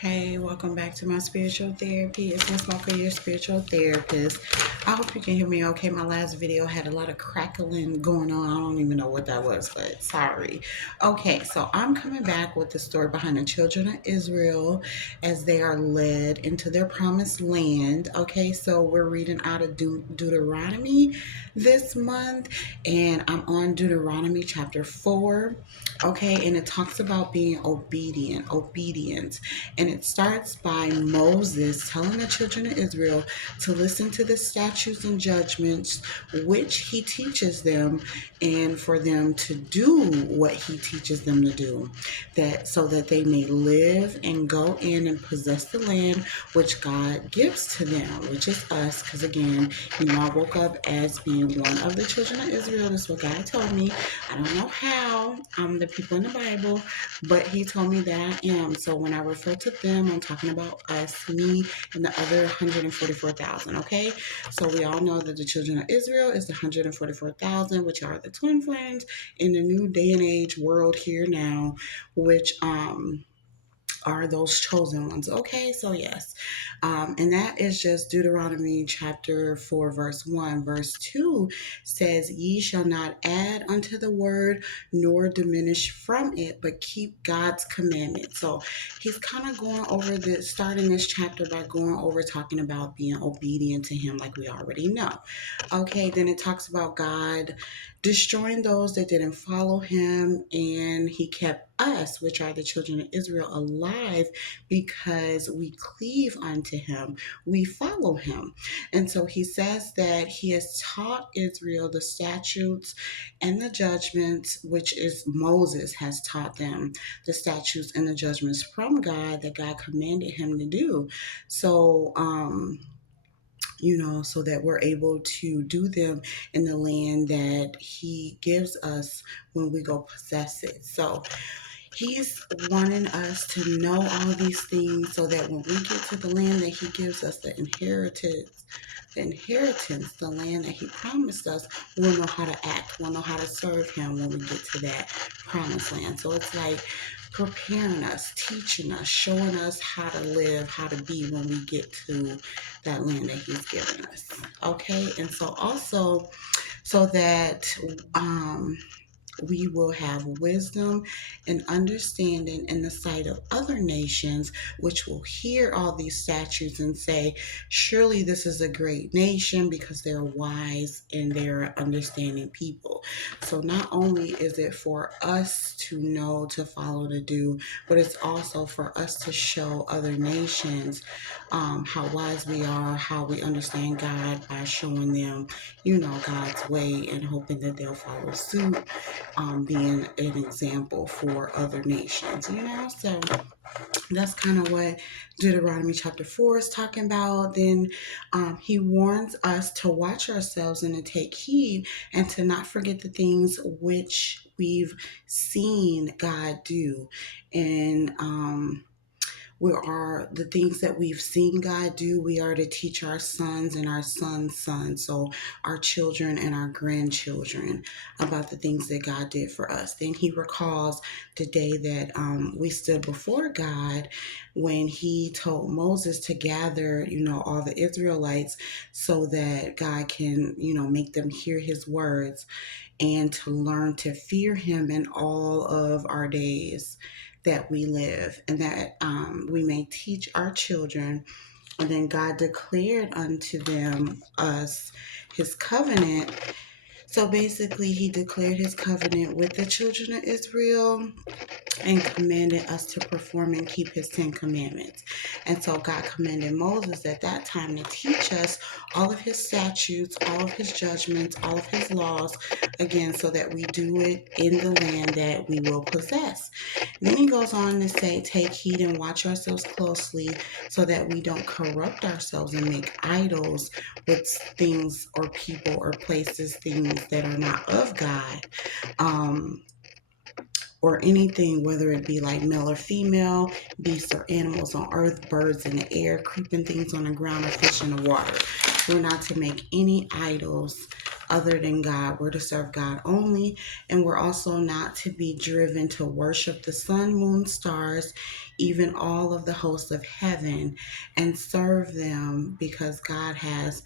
Hey, welcome back to my spiritual therapy. It's Miss Mocha, your spiritual therapist. I hope you can hear me okay. My last video had a lot of crackling going on. I don't even know what that was, but sorry. Okay, so I'm coming back with the story behind the children of Israel as they are led into their promised land. Okay, so we're reading out of Deuteronomy this month, and I'm on Deuteronomy chapter 4. Okay, and it talks about being obedient. And it starts by Moses telling the children of Israel to listen to the statutes and judgments which he teaches them, and for them to do what he teaches them to do, that so that they may live and go in and possess the land which God gives to them, which is us. Because again, I woke up as being one of the children of Israel. That's what God told me. I don't know how. I'm the people in the Bible, but he told me that I am. So when I refer to them, I'm talking about us, me, and the other 144,000. Okay, so we all know that the children of Israel is the 144,000, which are the twin flames in the new day and age world here now, which are those chosen ones. Okay, so yes, and that is just Deuteronomy chapter 4, verse 1. Verse 2 says, Ye shall not add unto the word nor diminish from it, but keep God's commandment. So he's kind of going over this, starting this chapter by going over talking about being obedient to him, like we already know. Okay, then it talks about God destroying those that didn't follow him, and he kept us, which are the children of Israel, alive because we cleave unto him, we follow him. And so he says that he has taught Israel the statutes and the judgments, which is Moses has taught them the statutes and the judgments from God that God commanded him to do. So so that we're able to do them in the land that he gives us when we go possess it. So he's wanting us to know all these things so that when we get to the land that he gives us, the land that he promised us, we'll know how to act, we'll know how to serve him when we get to that promised land. So it's like preparing us, teaching us, showing us how to live, how to be when we get to that land that he's given us. Okay, and so also so that we will have wisdom and understanding in the sight of other nations, which will hear all these statutes and say, surely this is a great nation because they're wise and they're understanding people. So not only is it for us to know, to follow, to do, but it's also for us to show other nations how wise we are, how we understand God by showing them, God's way, and hoping that they'll follow suit, being an example for other nations. So that's kind of what Deuteronomy chapter 4 is talking about. Then he warns us to watch ourselves and to take heed and to not forget the things which we've seen God do. And we are the things that we've seen God do, we are to teach our sons and our sons' sons, so our children and our grandchildren, about the things that God did for us. Then he recalls the day that we stood before God when he told Moses to gather, all the Israelites so that God can, make them hear his words and to learn to fear him in all of our days that we live, and that we may teach our children. And then God declared unto them us his covenant. So basically, he declared his covenant with the children of Israel and commanded us to perform and keep his 10 commandments. And so God commanded Moses at that time to teach us all of his statutes, all of his judgments, all of his laws, again, so that we do it in the land that we will possess. Then he goes on to say, take heed and watch ourselves closely so that we don't corrupt ourselves and make idols with things or people or places, things that are not of God. Or anything, whether it be like male or female, beasts or animals on earth, birds in the air, creeping things on the ground, or fish in the water. We're not to make any idols other than God. We're to serve God only, and we're also not to be driven to worship the sun, moon, stars, even all of the hosts of heaven, and serve them, because God has,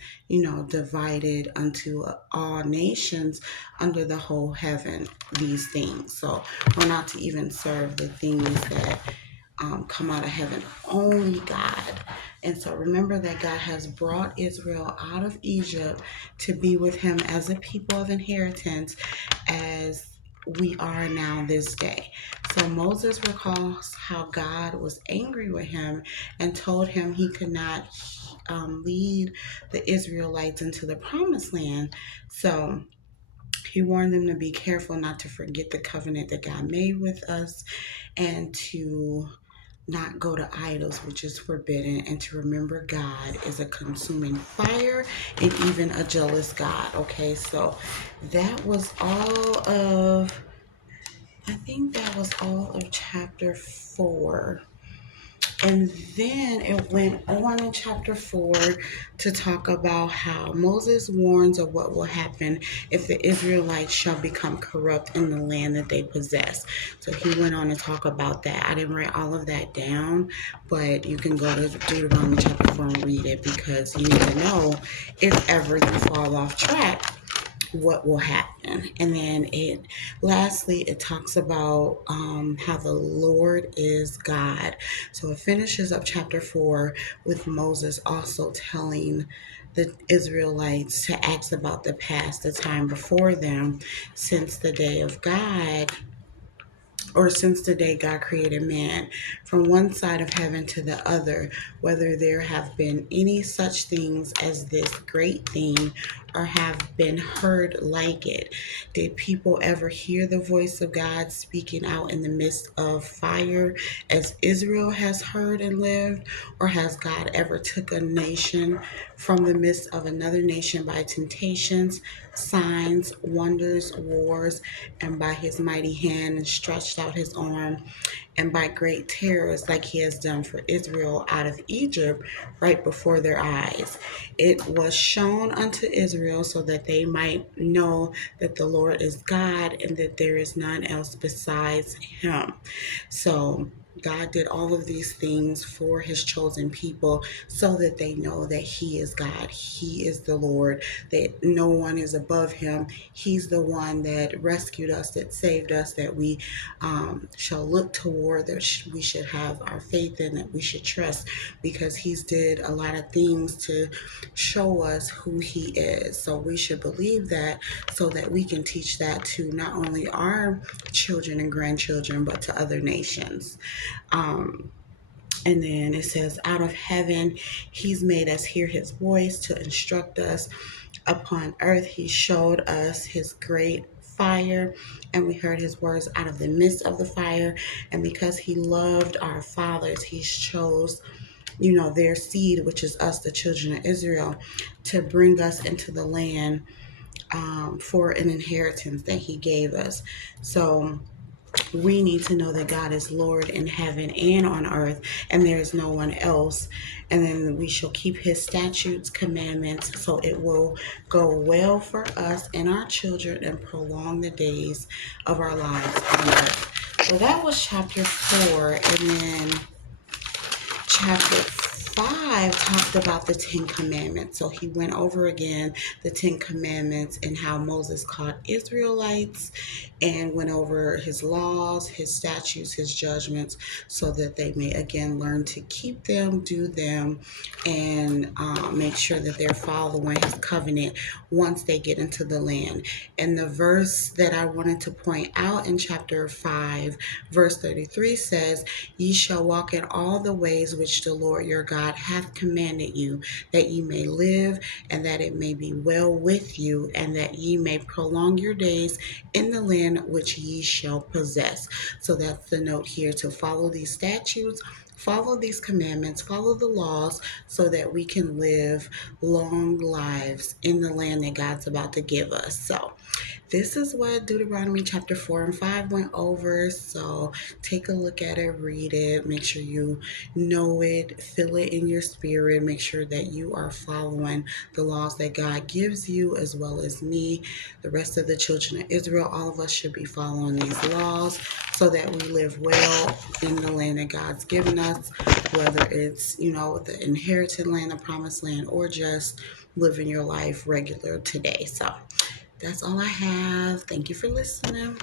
divided unto all nations under the whole heaven these things. So we're not to even serve the things that come out of heaven, only God. And so remember that God has brought Israel out of Egypt to be with him as a people of inheritance, as we are now this day. So Moses recalls how God was angry with him and told him he could not lead the Israelites into the promised land. So he warned them to be careful not to forget the covenant that God made with us, and to not go to idols, which is forbidden, and to remember God is a consuming fire and even a jealous God. Okay, so that was all of, I think that was all of chapter 4. And then it went on in chapter 4 to talk about how Moses warns of what will happen if the Israelites shall become corrupt in the land that they possess. So he went on to talk about that. I didn't write all of that down, but you can go to Deuteronomy chapter 4 and read it, because you need to know if ever you fall off track, what will happen. And then it talks about how the Lord is God. So it finishes up chapter 4 with Moses also telling the Israelites to ask about the past, the time before them, since the day of God, or since the day God created man, from one side of heaven to the other, whether there have been any such things as this great thing, or have been heard like it. Did people ever hear the voice of God speaking out in the midst of fire, as Israel has heard and lived? Or has God ever took a nation from the midst of another nation by temptations, signs, wonders, wars, and by his mighty hand, and stretched out his arm, and by great terrors, like he has done for Israel out of Egypt right before their eyes? It was shown unto Israel so that they might know that the Lord is God, and that there is none else besides him. So God did all of these things for his chosen people so that they know that he is God. He is the Lord, that no one is above him. He's the one that rescued us, that saved us, that we shall look toward, that we should have our faith in, that we should trust, because he's did a lot of things to show us who he is. So we should believe that, so that we can teach that to not only our children and grandchildren, but to other nations. Um, and then it says, out of heaven, he's made us hear his voice to instruct us. Upon earth, he showed us his great fire, and we heard his words out of the midst of the fire. And because he loved our fathers, he chose, their seed, which is us, the children of Israel, to bring us into the land for an inheritance that he gave us. So we need to know that God is Lord in heaven and on earth, and there is no one else. And then we shall keep his statutes, commandments, so it will go well for us and our children, and prolong the days of our lives on earth. So that was chapter 4. And then chapter 5 talked about the 10 Commandments. So he went over again the 10 Commandments and how Moses called Israelites, and went over his laws, his statutes, his judgments, so that they may again learn to keep them, do them, and make sure that they're following his covenant once they get into the land. And the verse that I wanted to point out in chapter 5, verse 33 says, ye shall walk in all the ways which the Lord your God hath commanded you, that ye may live, and that it may be well with you, and that ye may prolong your days in the land which ye shall possess. So that's the note here, to follow these statutes, follow these commandments, follow the laws, so that we can live long lives in the land that God's about to give us. So this is what Deuteronomy chapter 4 and 5 went over. So take a look at it, read it, make sure you know it, feel it in your spirit, make sure that you are following the laws that God gives you, as well as me, the rest of the children of Israel. All of us should be following these laws so that we live well in the land that God's given us, whether it's, the inherited land, the promised land, or just living your life regular today. So that's all I have. Thank you for listening.